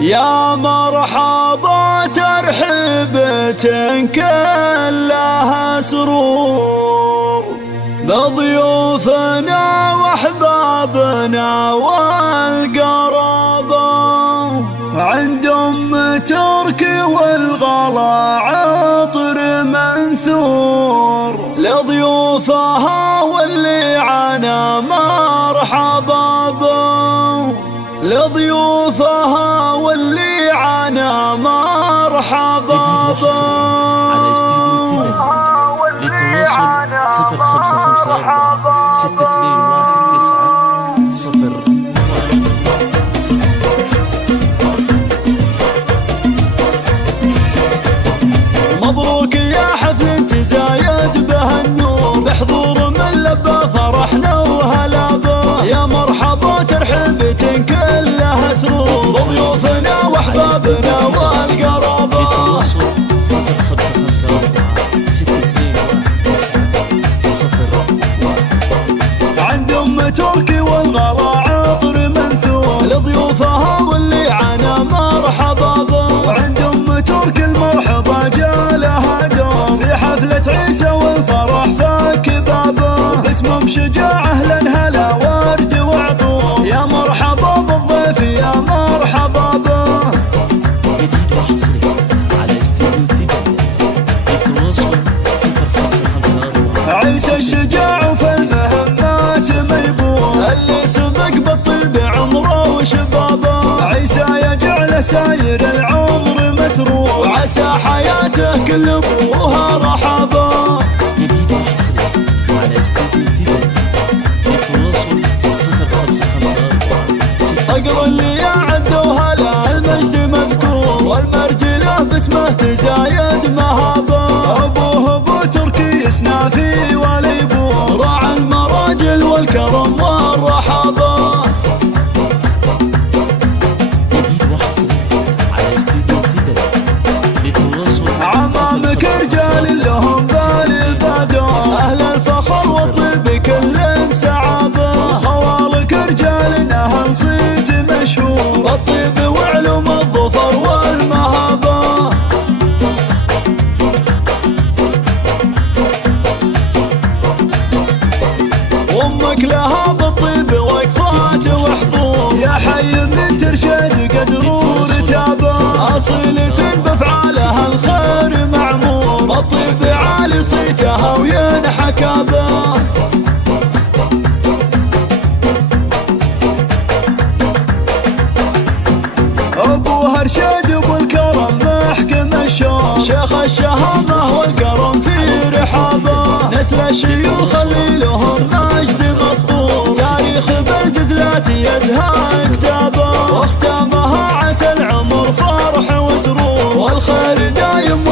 يا مرحبا ترحيبة كلها سرور بضيوفنا واحبابنا والقرابة، عند ام تركي والغلا عطر منثور لضيوفها واللي عنا مرحبا به، لضيوفها واللي عنا مرحبا به. على استديو تدن للتواصل 0554 621 960. مبروك يا حفل تزايد به النور بحضور من لبى فرحنا وهلا به، يا مرحبا ترحيبة كلها سرور بضيوفنا واحبابنا والقرابة. للتواصل 0554 621 960. عند ام تركي والغلا عطر منثور لضيوفها واللي عنا مرحبا به، وعند ام تركي المرحبا جالها دور في حفلة عيسى والفرح فاك بابه، باسمهم شجاع اهلا هلا ورد وعطور، يا مرحبا بالضيف يا مرحبا به. جديد وحصري على استديو تدن للتواصل 0554 عيسى الشجاع وفي المهمات ميبور اللي سبق بالطيب عمره وشبابه، عيسى يجعل ساير العمر مسرور وعسى حياته كل ابوها رحبه. جديد وحصري على استديو تدن للتواصل 0554 صقر اللي يعد وهلا المجد مذكور والمرجله باسمه تزايد مهابه، ابوه ابو تركي يسنى في وليبور راعى المراجل والكرم والرحابه. جديد وحصري على استديو تدن للتواصل عمامك رجال لهم بالبادو اهل الفخر والطيب كل سعابه، خوالك رجال اهل صيت مشهور الطيب وعلوم الظفر والمهابه. وامك لها بالطيب وقفات وحضور، يا حي من ترشد قدر ورتابه، اصيلة بافعالها الخير معمور الطيب عالي صيتها وينحكى به. ابوها رشاد والكرم محكم الشوق، شيخ الشهامه والكرم في رحابه، نسل الشيوخ اللي لهم مجد مسطور تاريخ بالجزلات يزهى كتابه، واختامها عسى العمر فرح وسرور والخير دايم